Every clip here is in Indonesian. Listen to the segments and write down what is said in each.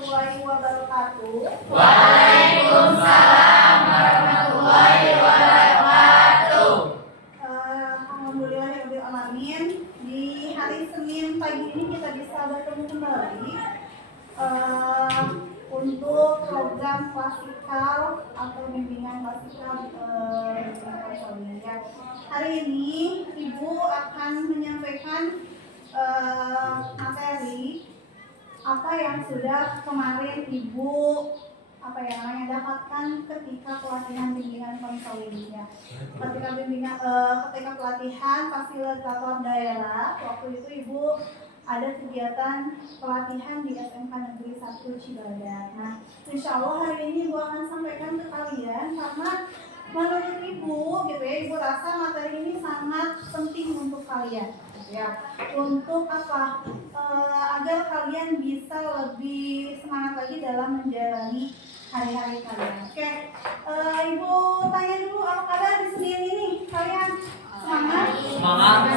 warahmatullahi wabarakatuh. Waalaikumsalam warahmatullahi wabarakatuh. Alhamdulillahirabbil alamin. Di hari Senin pagi ini kita bisa bertemu kembali untuk program klasikal atau bimbingan klasikal ya. Hari ini Ibu akan menyampaikan materi apa yang sudah kemarin Ibu dapatkan ketika pelatihan bimbingan konseling ya. Ketika pelatihan fasilitator daerah, waktu itu Ibu ada kegiatan pelatihan di SMK Negeri 1 Cibadak. Nah, insya Allah hari ini Ibu akan sampaikan ke kalian karena menurut Ibu gitu ya, Ibu rasa materi ini sangat penting untuk kalian gitu ya. Untuk apa? Agar kalian bisa lebih semangat lagi dalam menjalani hari-hari kalian. Oke, Ibu tanya dulu, apa kabar di Senin ini? Kalian semangat? Semangat.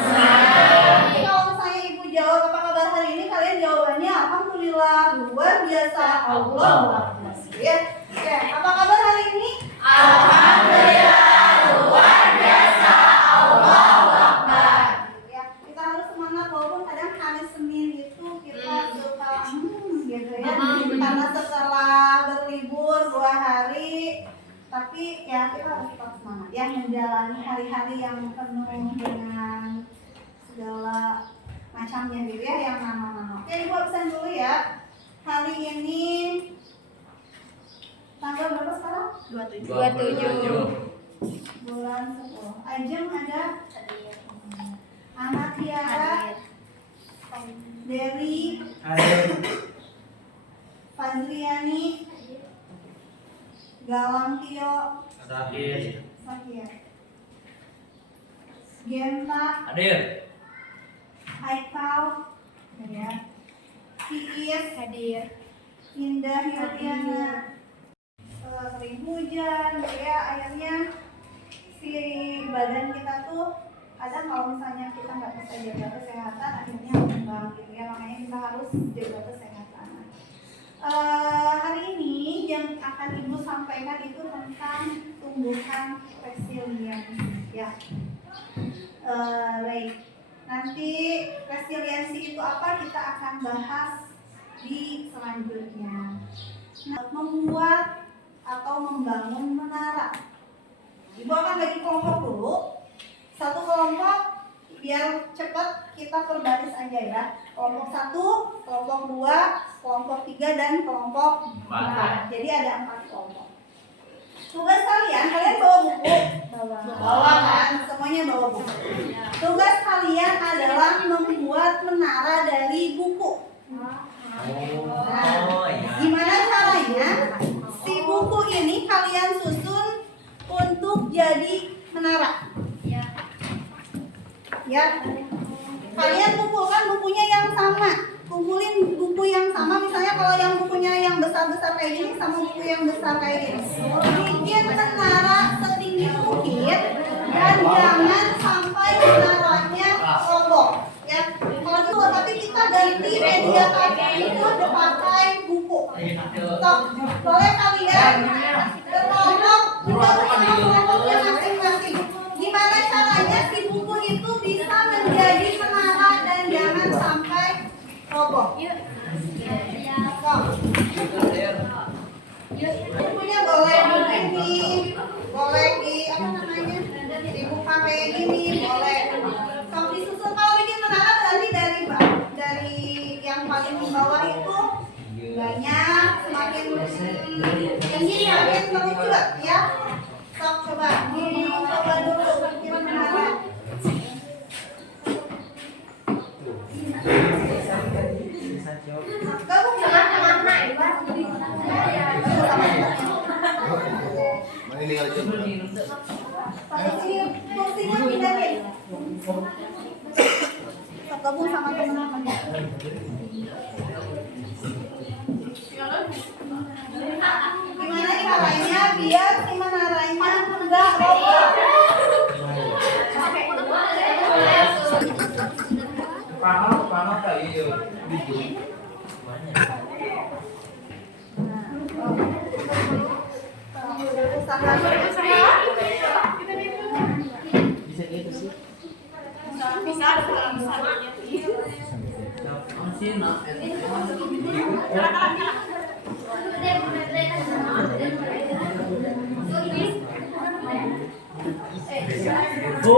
Kalau misalnya Ibu jawab apa kabar hari ini, kalian jawabannya alhamdulillah, luar biasa, Allah luar biasa. Ya. Oke, apa kabar hari ini? Alhamdulillah, luar biasa, Allahu Akbar. Ya, kita harus semangat walaupun kadang hari Senin itu kita suka gitu ya. Karena setelah berlibur 2 hari, tapi ya kita harus tetap semangat ya menjalani hari-hari yang penuh dengan segala macamnya gitu ya, yang nama-nama. Oke, Ibu absen dulu ya. Hari ini tanggal berapa sekarang? 27. Bulan 10. Ajeng ada? Anak Tiara, Dewi, Fadriani, Galang Tio, Sakia, Genta, Hadir. Haikal, ya, Iis, hadir, Indah Yuriana, sering hujan, ya akhirnya si badan kita tuh kadang kalau misalnya kita nggak bisa jaga kesehatan akhirnya mengembang gitu ya, makanya kita harus jaga kesehatan. Hari ini yang akan Ibu sampaikan itu tentang tumbuhan resiliensi ya. Baik, nanti resiliensi itu apa kita akan bahas di selanjutnya. Membuat atau membangun menara. Ibu akan bagi kelompok dulu. Satu kelompok biar cepat kita berbaris aja ya. Kelompok 1, kelompok 2, kelompok 3 dan kelompok 4. Jadi ada 4 kelompok. Tugas kalian bawa buku? Bawa kan? Semuanya bawa buku. Tugas kalian adalah membuat menara dari buku. Gimana caranya? Si buku ini kalian susun untuk jadi menara. Ya, kalian kumpulkan bukunya yang sama. Kumpulin buku yang sama. Misalnya kalau yang bukunya yang besar-besar kayak gini sama buku yang besar kayak gini. Bikin menara setinggi bukit dan jangan sampai menaranya roboh. Ya, kalau gitu tapi kita ganti media kaca itu dipakai buku. So, boleh kalian berkelompok kelompoknya masing-masing. Gimana caranya si buku itu bisa menjadi menara dan jangan sampai roboh? So, bukunya boleh di boleh di apa namanya? Dibuka kayak gini, boleh. Kalau disusun, kalau bikin menara berarti dari yang paling di bawah itu banyak, semakin tinggi semakin mengecut ya. Sok coba dulu bikin menara. Gabung sama teman-teman ini kali kursinya pindahin. Gabung sama teman-teman. Gimana nih caranya biar si menaranya enggak roboh? Panah kali ya. Bisa gitu sih. Bu,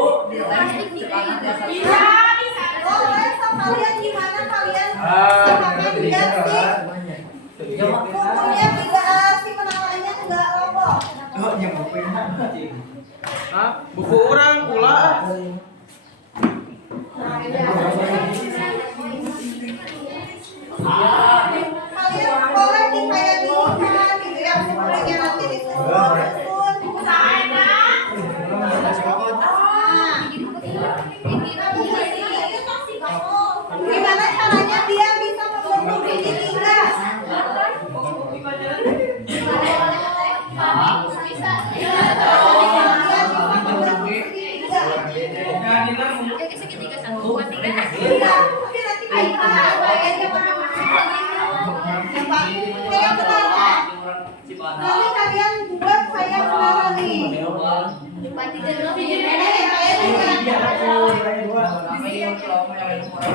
Boleh, sama kalian gimana kalian? Samakan biar bukunya tidak si penawanya enggak roboh. Buku orang ulah. Kalian boleh kayak diikat gitu ya, bukunya nanti disusun. Gimana caranya dia bisa membentuk segitiga? Nanti kalian buat saya menara nih.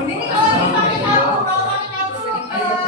Ini kalau dipakai kartu, kalau pakai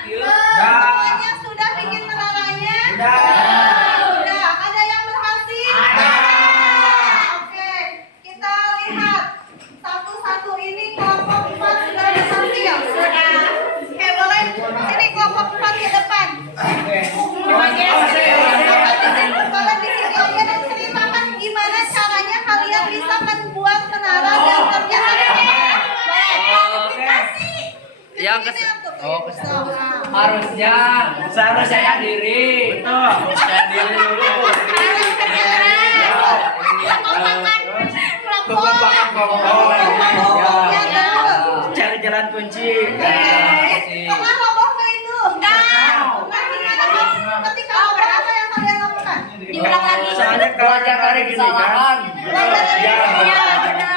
Semuanya sudah bikin menaranya? Sudah. Ada yang berhasil? Oke, kita lihat satu-satu ini kelompok 4 sudah berhasil. Oke, boleh sini kelompok 4 ke depan. Boleh di sini aja dan ceritakan gimana caranya kalian bisa membuat menara dan kerjasama. Yang harusnya saya diri. Betul. Saya diri dulu. Cari jalan kunci. Pernah roboh nggak itu? Nah, gimana ketika roboh apa yang kalian lakukan? Diulang lagi. Soalnya kalau Belajar dari gini kesalahan. Belajar dari Ya, kesalahan. benar.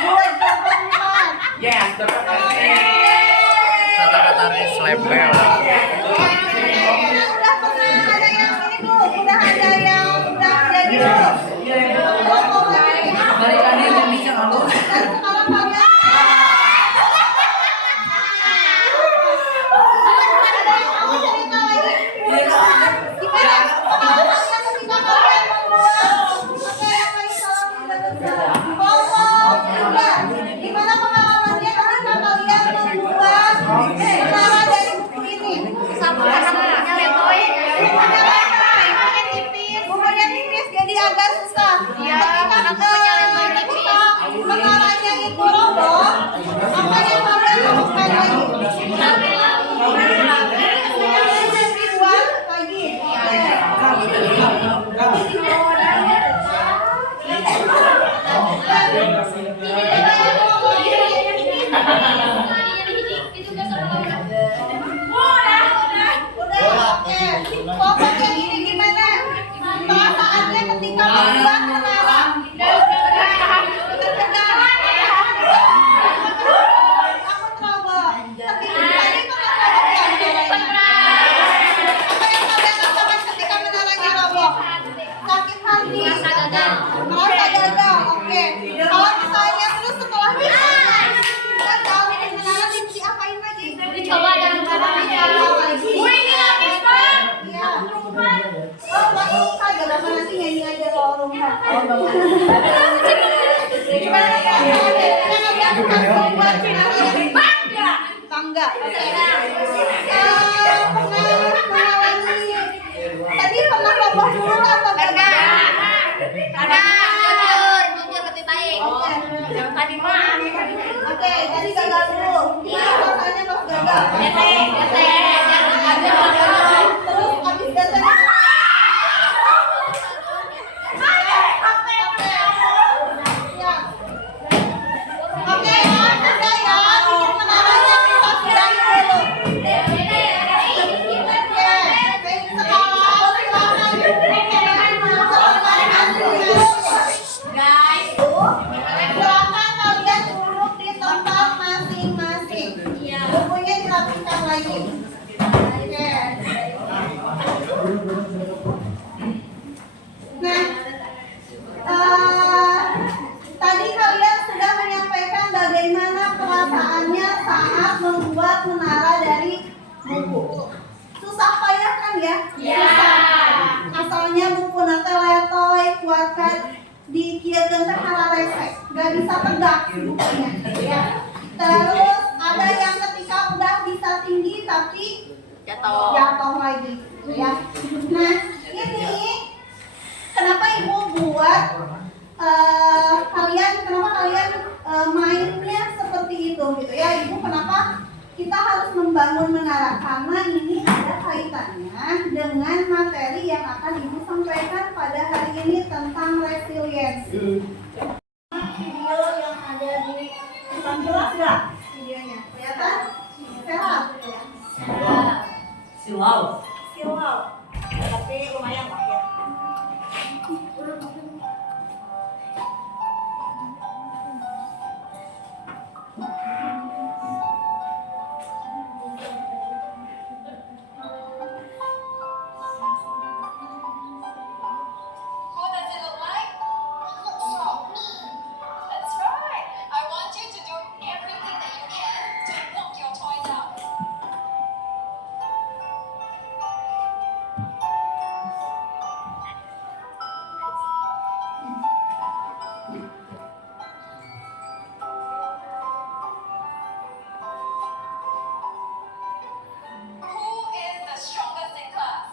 Mulai berperan. Yes, Kata-kata selempel. Udah pernah ada yang ini belum? Udah ada yang udah jadi belum? Belum lagi. Balik lagi yang bisa halus. Dan sekarang kalian ada yang mau cerita lagi? Gimana pengalamannya ketika kalian membuat apa yang lagi salah kelompok juga? Gimana pengalamannya ketika kalian membuat menara dari buku ini? Gimana ya? Bangga. Tadi pernah lomba dulu atau enggak? Jujur lebih baik. Oke. Tadi mah. Oke, tadi gagal dulu. Rasanya pas gagal. Terus habis datanya. Oke, udah ya. Bikin menaranya kita sudahi dulu. Silakan kalian duduk di tempat masing-masing. Bukunya dirapikan lagi. Oke. Nah, tadi kalian sudah menyampaikan bagaimana perasaannya saat membuat menara dari buku. Susah payah kan ya? Susah. Asalnya buku nate letoy kuatkan dikieukeun teh halarese, nggak bisa tegak bukunya. Ya. Terus ada yang ketika udah bisa tinggi tapi jatuh lagi. Ya. Nah ini kenapa ibu buat kenapa kalian mainnya seperti itu gitu ya ibu, kenapa kita harus membangun menara, karena ini ada kaitannya dengan materi yang akan ibu sampaikan pada hari ini tentang resiliensi. Video yang ada di depan jelas nggak videonya? Kelihatan? Sehat? Silau. Silau. Tapi lumayan lah ya. Who does it look like? It looks like me. That's right. I want you to do everything that you can to knock your toys out. Who is the strongest in class?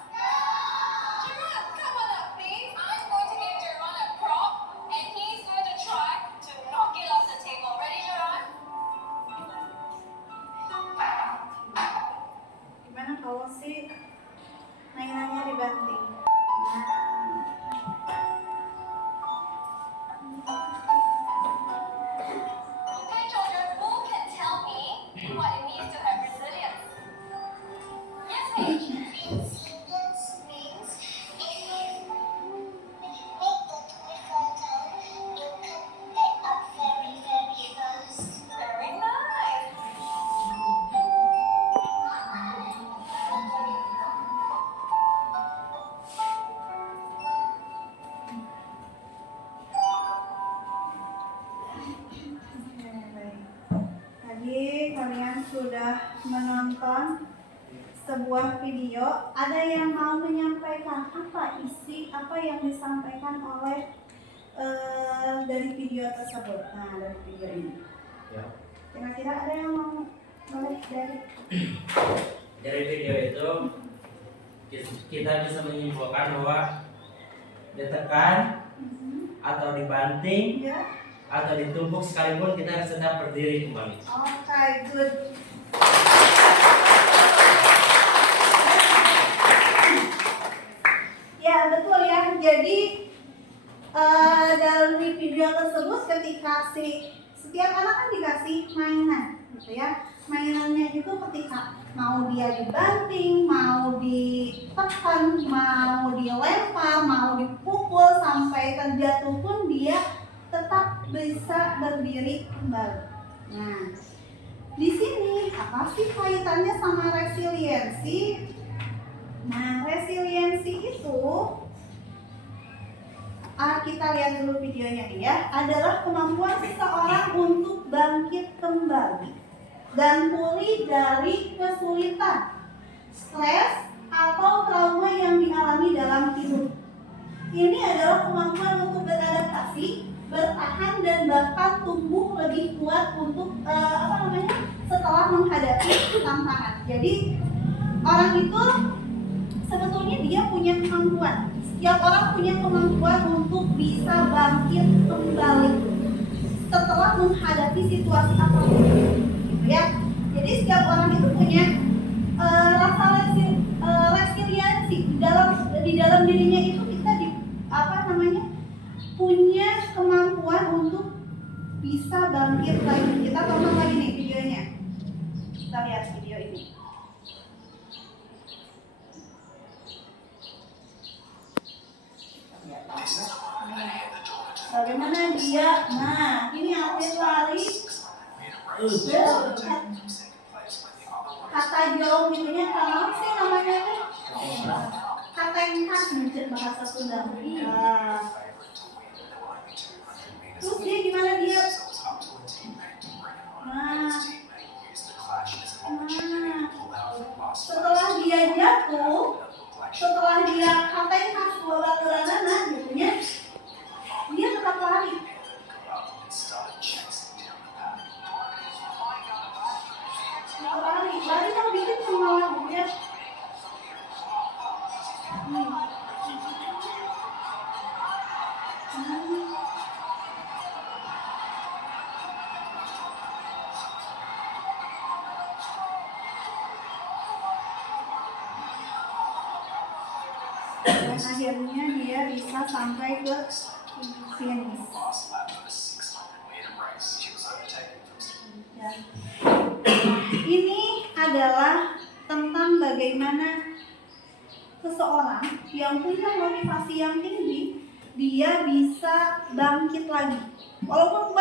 Jerome, come on up, please. I'm going to give Jerome a prop, and he's going to try to knock it off the table. Ready, Jerome? Gimana kalau si mainannya dibanting? Okay, children, who can tell me what it means to have resilience? Yes, Paige. Resilience means if you make the toy fall down, you can pick up very, very fast. Very nice. Tadi kalian sudah menonton sebuah video. Ada yang mau menyampaikan apa isi apa yang disampaikan oleh dari video tersebut? Nah, dari video ini. Ya. Kira-kira ada yang mau balik dari? Dari video itu kita bisa menyimpulkan bahwa ditekan atau dibanting Ya. atau ditumpuk sekalipun kita harus tetap berdiri kembali. Oke, good. Ya, betul ya. Jadi dalam video tersebut ketika setiap anak kan dikasih mainan gitu ya. Mainannya itu ketika mau dia dibanting, mau ditekan, mau dilempar, mau dipukul sampai terjatuh pun dia tetap bisa berdiri kembali. Nah, di sini apa sih kaitannya sama resiliensi? Nah, resiliensi itu kita lihat dulu videonya nih ya, adalah kemampuan seseorang untuk bangkit kembali dan pulih dari kesulitan, stres, atau trauma yang dialami dalam hidup. Ini adalah kemampuan untuk beradaptasi, bertahan dan bahkan tumbuh lebih kuat untuk setelah menghadapi tantangan. Jadi orang itu sebetulnya dia punya kemampuan. Setiap orang punya kemampuan untuk bisa bangkit kembali setelah menghadapi situasi apapun, gitu ya. Jadi setiap orang itu punya rasa resiliensi di dalam dirinya itu kita punya kemampuan untuk bisa bangkit lagi. Kita tonton lagi nih videonya. Kita lihat video ini. Bagaimana dia? Nah, ini atlet lari. Kata jauh gitunya, kalau sih namanya tuh kata yang khas menurut bahasa Sunda. Terus dia gimana dia? Setelah dia jatuh, setelah dia katain khas babaturanana gitunya, dia tetap lari. Lari yang bikin semangat dia. Dan akhirnya dia bisa sampai ke finish. Ya. Ini adalah tentang bagaimana seseorang yang punya motivasi yang tinggi, dia bisa bangkit lagi. Walaupun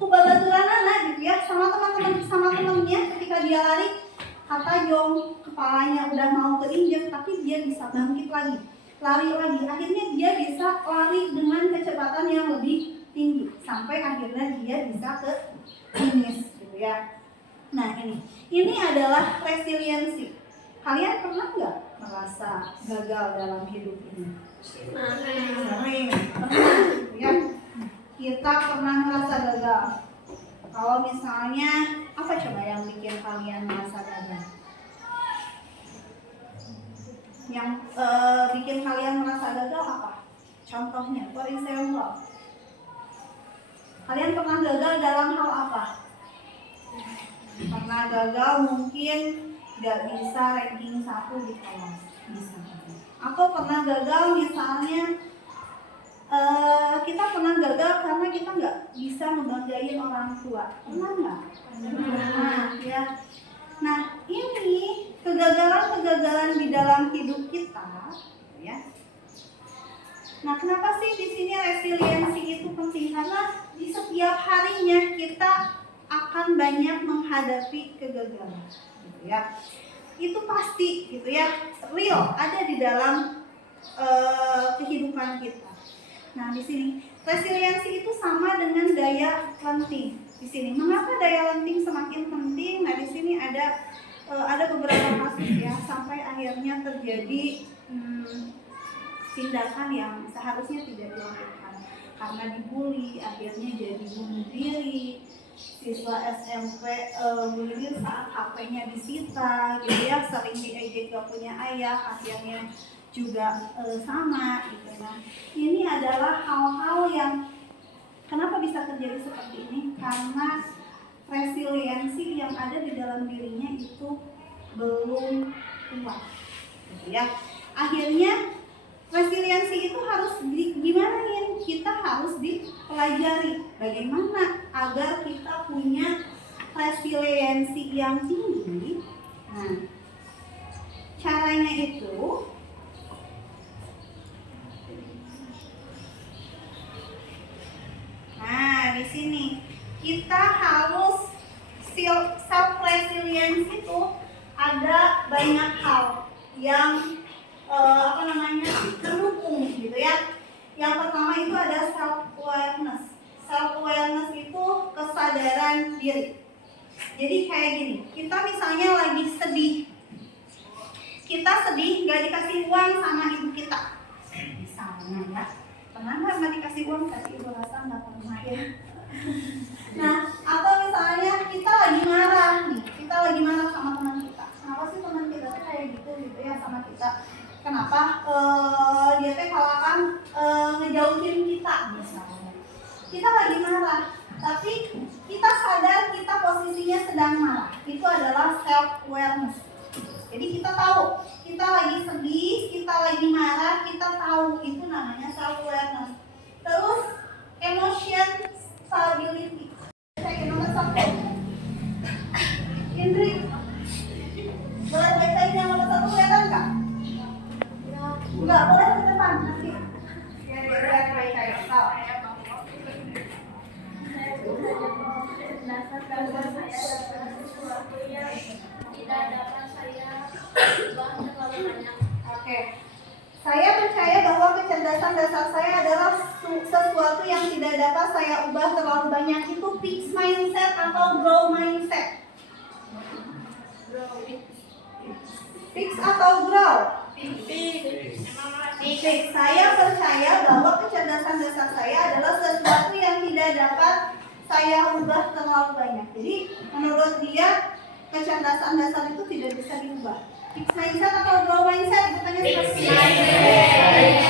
babaturanana gitu ya, sama teman-temannya ketika dia lari, kata Jong kepalanya udah mau keinjek, tapi dia bisa bangkit lagi, lari lagi. Akhirnya dia bisa lari dengan kecepatan yang lebih tinggi sampai akhirnya dia bisa ke finish gitu ya. Nah ini adalah resiliensi. Kalian pernah nggak merasa gagal dalam hidup ini? Sering. Pernah ya. Kita pernah merasa gagal. Kalau misalnya apa coba yang bikin kalian merasa gagal? Yang bikin kalian merasa gagal apa? Contohnya, for example, kalian pernah gagal dalam hal apa? Pernah gagal mungkin gak bisa ranking 1 di kelas, bisa. Atau pernah gagal misalnya kita pernah gagal karena kita nggak bisa ngebanggain orang tua. Pernah nggak? Nah, ya. Nah, ini kegagalan di dalam hidup kita, ya. Nah, kenapa sih di sini resiliensi itu penting? Karena di setiap harinya kita akan banyak menghadapi kegagalan, gitu ya. Itu pasti, gitu ya, real ada di dalam kehidupan kita. Nah, di sini resiliensi itu sama dengan daya lenting. Di sini, mengapa daya lenting semakin penting? Nah, di sini ada beberapa kasus ya, sampai akhirnya terjadi tindakan yang seharusnya tidak dilakukan karena dibully, akhirnya jadi bunuh diri. Siswa SMP bunuh diri saat HP-nya disita, gitu ya, sering diejek gak punya ayah, akhirnya juga sama gitu. Nah, ini adalah hal-hal yang kenapa bisa terjadi seperti ini? Karena resiliensi yang ada di dalam dirinya itu belum kuat, gitu ya. Akhirnya resiliensi itu harus gimana ya? Kita harus dipelajari bagaimana agar kita punya resiliensi yang tinggi. Nah, caranya itu di sini kita harus self resilience itu ada banyak hal yang mendukung gitu ya. Yang pertama itu ada self awareness. Self awareness itu kesadaran diri. Jadi kayak gini, kita misalnya lagi sedih, kita sedih gak dikasih uang sama ibu kita misalnya. Ya. Pernah nggak dikasih uang tapi ibu rasa nggak pernah ya? Nah, atau misalnya kita lagi marah nih, kita lagi marah sama teman kita. Kenapa sih teman kita tuh kayak gitu ya sama kita? Kenapa dia teh kalakan ngejauhin kita misalnya? Kita lagi marah, tapi kita sadar kita posisinya sedang marah. Itu adalah self awareness. Jadi kita tahu kita lagi sedih, kita lagi marah, kita tahu itu namanya self awareness. Terus emotion stability. Saya nomor 1. Indri, boleh bacain yang nomor 1 kelihatan nggak? Nggak boleh ke depan nanti. Biar baca ya. Tidak dapat saya ubah terlalu banyak. Oke. Saya percaya bahwa kecerdasan dasar saya adalah sesuatu yang tidak dapat saya ubah terlalu banyak. Itu fixed mindset atau grow mindset. Fix atau grow? Fix. Saya percaya bahwa kecerdasan dasar saya adalah sesuatu yang tidak dapat saya ubah terlalu banyak. Jadi menurut dia kecerdasan dasar itu tidak bisa diubah. Fix mindset atau grow mindset? Bertanya seperti ini.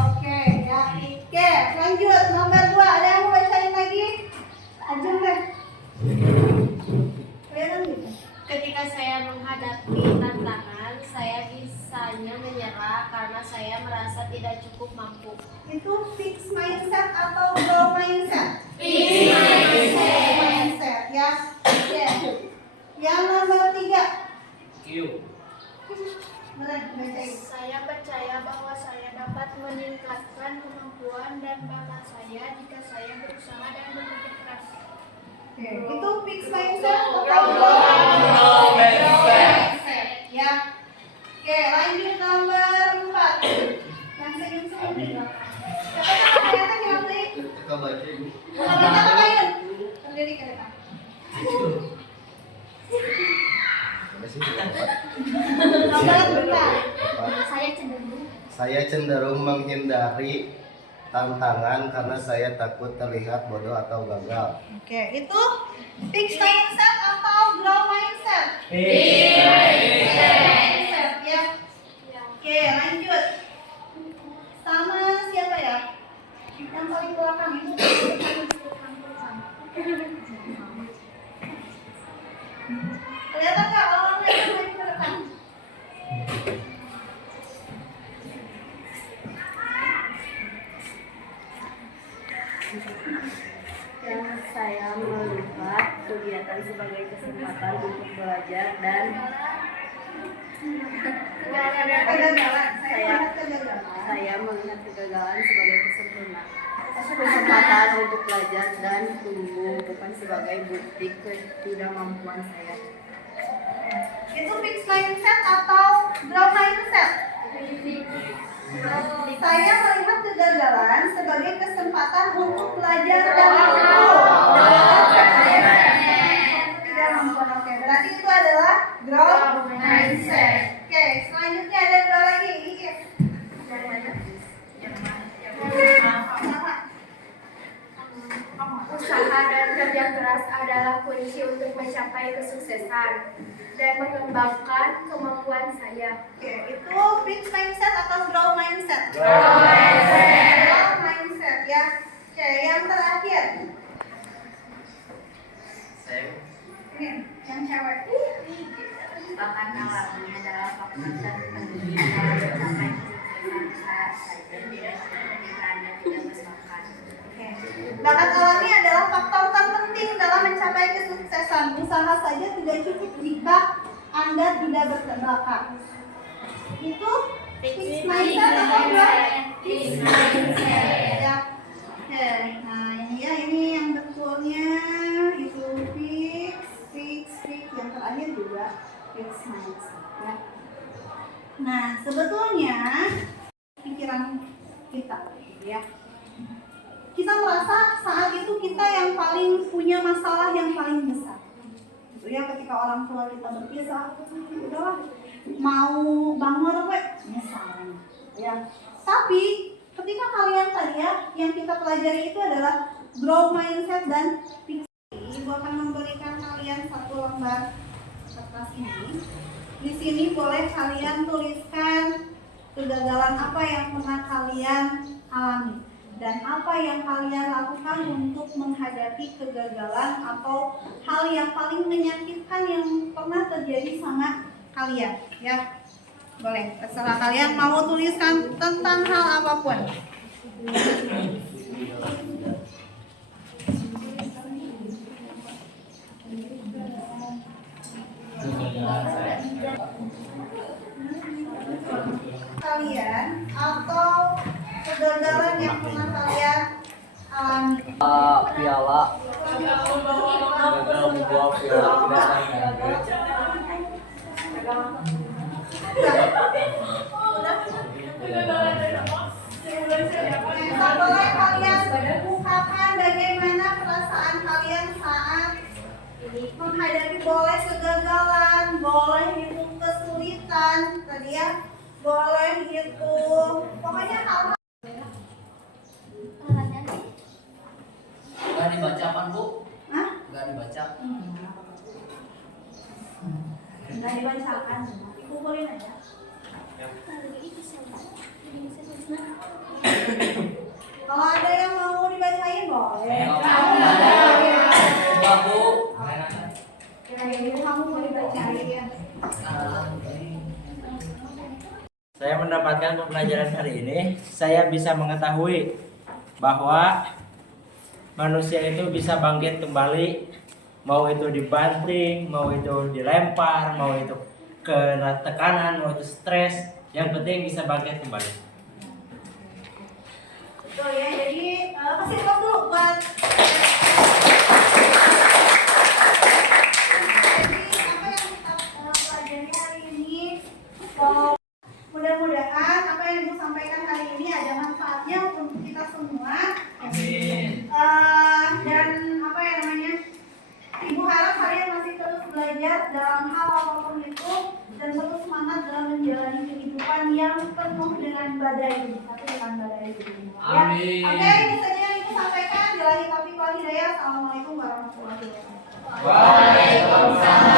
Oke, ya. Oke, lanjut nomor 2. Ada yang mau bacain lagi? Ajeng deh. Kelihatan gitu. Ketika saya menghadapi tantangan, saya bisanya menyerah karena saya merasa tidak cukup mampu. Itu fix mindset atau grow mindset? Fix Mindset ya. Oke. Yang nomor 3. Q. Benar, bacain. Saya percaya bahwa saya dapat meningkatkan kemampuan dan bakat saya jika saya berusaha dan bekerja keras. Oke, itu fix mindset atau Grow mindset. Ya. Oke, lanjut nomor 4. Yang senyum-senyum juga. Siapa yang kelihatan yang tadi? Kita baca ibu. Kalau kita ngapain? Berdiri ke depan. Nomor 4. Saya cenderung menghindari tantangan karena saya takut terlihat bodoh atau gagal. Oke, itu fix mindset atau grow mindset? Mindset ya. Oke, lanjut. Sama siapa ya? Yang paling belakang itu. Kelihatan nggak kalau kelihatan lagi ke depan? Yang saya melihat kegiatan sebagai kesempatan untuk belajar dan Kegagalan. saya melihat kegagalan sebagai kesempatan untuk belajar dan tumbuh, bukan sebagai bukti ketidakmampuan saya. Itu fix mindset atau grow mindset? Saya melihat kegagalan sebagai kesempatan untuk belajar dan tumbuh. Tidak mampu. Oke, berarti itu adalah grow mindset. Oke, selanjutnya ada 2 lagi. Iya. Usaha dan kerja keras adalah kunci untuk mencapai kesuksesan dan mengembangkan kemampuan saya. Oke, itu fix mindset atau grow mindset? Grow mindset. Grow mindset ya. Oke, yang terakhir. Ini yang cewek. Bahkan alami adalah faktor terpenting dalam mencapai kesuksesan saya tidak ketika Anda tidak berbakat. Oke. Bakat alami adalah faktor terpenting dalam mencapai kesuksesan. Usaha saja tidak cukup jika Anda tidak berbakat. Itu fix mindset atau grow? Fix mindset ya. Oke, nah ini ya, ini yang betulnya itu fix. Yang terakhir juga fix mindset ya. Nah, sebetulnya pikiran kita gitu ya. Kita merasa saat itu kita yang paling punya masalah yang paling besar. Gitu ya, ketika orang tua kita berpisah, udahlah mau bangun nyesal ya. Tapi Seperti kan kalian tadi ya, yang kita pelajari itu adalah growth mindset dan fixed. Ibu akan memberikan kalian satu lembar kertas ini. Di sini boleh kalian tuliskan kegagalan apa yang pernah kalian alami dan apa yang kalian lakukan untuk menghadapi kegagalan atau hal yang paling menyakitkan yang pernah terjadi sama kalian, ya. Boleh, terserah kalian mau tuliskan tentang hal apapun. Kalian atau kegagalan yang pernah kalian alami. Piala. Gagal membawa piala Boleh kalian ungkapkan bagaimana perasaan kalian saat menghadapi boleh kegagalan, boleh itu kesulitan, tadi ya, boleh itu pokoknya hal. Gak dibaca kan Bu? Hah? Gak dibaca. Enggak dibacakan, dikumpulin aja. Kalau ada yang mau dibacain boleh. Coba Bu. Kira-kira kamu mau dibacain. Saya mendapatkan pembelajaran hari ini, saya bisa mengetahui bahwa manusia itu bisa bangkit kembali, mau itu dibanting, mau itu dilempar, mau itu kena tekanan, mau itu stres, yang penting bisa bangkit kembali. Betul ya, jadi kasih tepuk dulu buat. Jadi apa yang kita pelajari hari ini, mudah-mudahan apa yang Ibu sampaikan hari ini ada manfaatnya untuk kita semua. Amin. Dan apa ya namanya, Ibu harap kalian masih terus belajar dalam hal apapun itu dan terus semangat dalam menjalani kehidupan yang penuh dengan badai ini, tapi dengan badai ini. Ya. Amin. Oke, ini saja yang Ibu sampaikan. Billahi taufiq wal hidayah. Assalamualaikum warahmatullahi wabarakatuh. Waalaikumsalam.